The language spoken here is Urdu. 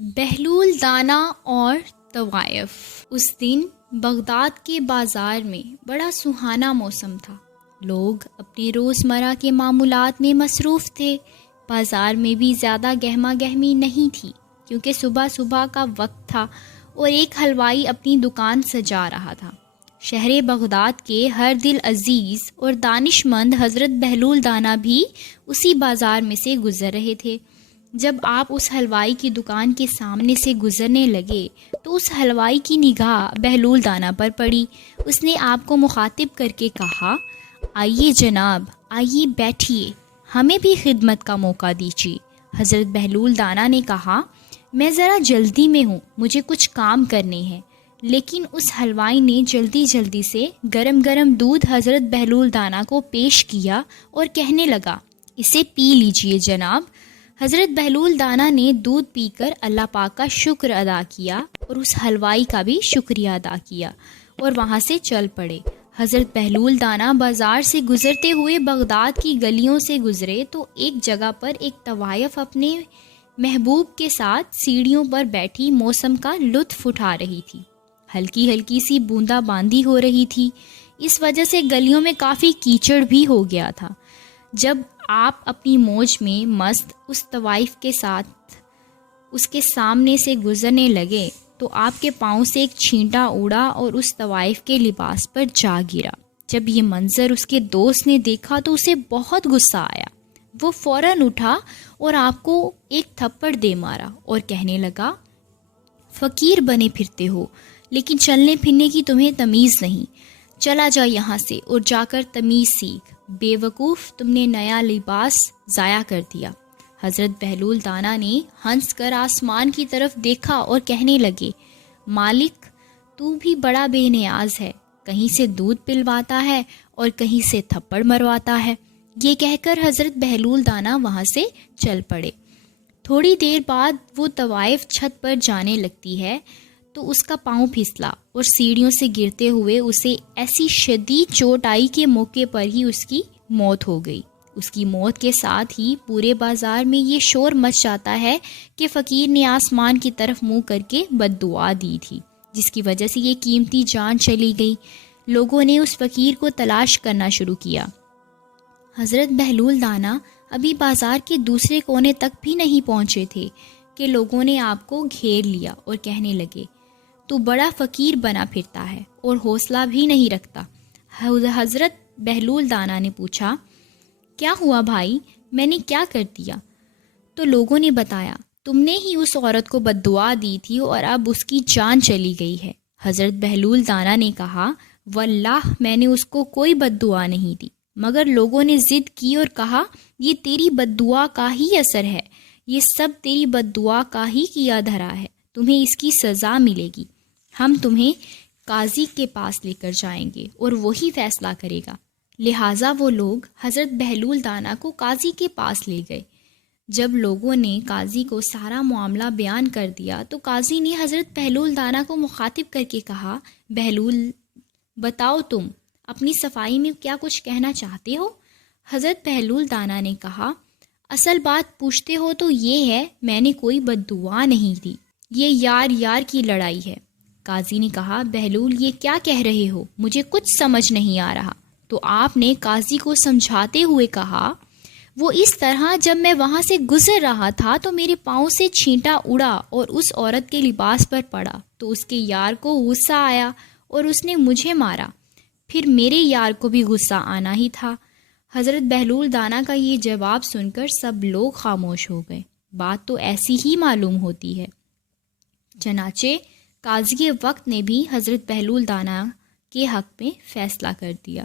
بہلول دانا اور طوائف۔ اس دن بغداد کے بازار میں بڑا سہانا موسم تھا۔ لوگ اپنے روزمرہ کے معمولات میں مصروف تھے۔ بازار میں بھی زیادہ گہما گہمی نہیں تھی کیونکہ صبح صبح کا وقت تھا اور ایک حلوائی اپنی دکان سجا رہا تھا۔ شہر بغداد کے ہر دل عزیز اور دانش مند حضرت بہلول دانا بھی اسی بازار میں سے گزر رہے تھے۔ جب آپ اس حلوائی کی دکان کے سامنے سے گزرنے لگے تو اس حلوائی کی نگاہ بہلول دانا پر پڑی۔ اس نے آپ کو مخاطب کر کے کہا، آئیے جناب، آئیے بیٹھیے، ہمیں بھی خدمت کا موقع دیجیے۔ حضرت بہلول دانا نے کہا، میں ذرا جلدی میں ہوں، مجھے کچھ کام کرنے ہیں۔ لیکن اس حلوائی نے جلدی جلدی سے گرم گرم دودھ حضرت بہلول دانا کو پیش کیا اور کہنے لگا، اسے پی لیجئے جناب۔ حضرت بہلول دانا نے دودھ پی کر اللہ پاک کا شکر ادا کیا اور اس حلوائی کا بھی شکریہ ادا کیا اور وہاں سے چل پڑے۔ حضرت بہلول دانا بازار سے گزرتے ہوئے بغداد کی گلیوں سے گزرے تو ایک جگہ پر ایک طوائف اپنے محبوب کے ساتھ سیڑھیوں پر بیٹھی موسم کا لطف اٹھا رہی تھی۔ ہلکی ہلکی سی بوندا باندی ہو رہی تھی، اس وجہ سے گلیوں میں کافی کیچڑ بھی ہو گیا تھا۔ جب آپ اپنی موج میں مست اس طوائف کے ساتھ اس کے سامنے سے گزرنے لگے تو آپ کے پاؤں سے ایک چھینٹا اڑا اور اس طوائف کے لباس پر جا گرا۔ جب یہ منظر اس کے دوست نے دیکھا تو اسے بہت غصہ آیا۔ وہ فوراً اٹھا اور آپ کو ایک تھپڑ دے مارا اور کہنے لگا، فقیر بنے پھرتے ہو لیکن چلنے پھرنے کی تمہیں تمیز نہیں، چلا جا یہاں سے اور جا کر تمیز سیکھ، بے وقوف، تم نے نیا لباس ضائع کر دیا۔ حضرت بہلول دانا نے ہنس کر آسمان کی طرف دیکھا اور کہنے لگے، مالک تو بھی بڑا بے نیاز ہے، کہیں سے دودھ پلواتا ہے اور کہیں سے تھپڑ مرواتا ہے۔ یہ کہہ کر حضرت بہلول دانا وہاں سے چل پڑے۔ تھوڑی دیر بعد وہ طوائف چھت پر جانے لگتی ہے تو اس کا پاؤں پھسلا اور سیڑھیوں سے گرتے ہوئے اسے ایسی شدید چوٹ آئی کہ موقع پر ہی اس کی موت ہو گئی۔ اس کی موت کے ساتھ ہی پورے بازار میں یہ شور مچ جاتا ہے کہ فقیر نے آسمان کی طرف منہ کر کے بد دعا دی تھی، جس کی وجہ سے یہ قیمتی جان چلی گئی۔ لوگوں نے اس فقیر کو تلاش کرنا شروع کیا۔ حضرت بہلول دانا ابھی بازار کے دوسرے کونے تک بھی نہیں پہنچے تھے کہ لوگوں نے آپ کو گھیر لیا اور کہنے لگے، تو بڑا فقیر بنا پھرتا ہے اور حوصلہ بھی نہیں رکھتا۔ حضرت بہلول دانا نے پوچھا، کیا ہوا بھائی، میں نے کیا کر دیا؟ تو لوگوں نے بتایا، تم نے ہی اس عورت کو بد دعا دی تھی اور اب اس کی جان چلی گئی ہے۔ حضرت بہلول دانا نے کہا، واللہ میں نے اس کو کوئی بد دعا نہیں دی، مگر لوگوں نے ضد کی اور کہا، یہ تیری بد دعا کا ہی اثر ہے، یہ سب تیری بد دعا کا ہی کیا دھرا ہے، تمہیں اس کی سزا ملے گی۔ ہم تمہیں قاضی کے پاس لے کر جائیں گے اور وہی فیصلہ کرے گا۔ لہٰذا وہ لوگ حضرت بہلول دانا کو قاضی کے پاس لے گئے۔ جب لوگوں نے قاضی کو سارا معاملہ بیان کر دیا تو قاضی نے حضرت بہلول دانا کو مخاطب کر کے کہا، بہلول بتاؤ، تم اپنی صفائی میں کیا کچھ کہنا چاہتے ہو؟ حضرت بہلول دانا نے کہا، اصل بات پوچھتے ہو تو یہ ہے، میں نے کوئی بد دعا نہیں دی، یہ یار یار کی لڑائی ہے۔ قاضی نے کہا، بہلول یہ کیا کہہ رہے ہو، مجھے کچھ سمجھ نہیں آ رہا۔ تو آپ نے قاضی کو سمجھاتے ہوئے کہا، وہ اس طرح جب میں وہاں سے گزر رہا تھا تو میرے پاؤں سے چھینٹا اڑا اور اس عورت کے لباس پر پڑا تو اس کے یار کو غصہ آیا اور اس نے مجھے مارا، پھر میرے یار کو بھی غصہ آنا ہی تھا۔ حضرت بہلول دانا کا یہ جواب سن کر سب لوگ خاموش ہو گئے۔ بات تو ایسی ہی معلوم ہوتی ہے۔ چنانچہ قاضی وقت نے بھی حضرت بہلول دانا کے حق میں فیصلہ کر دیا۔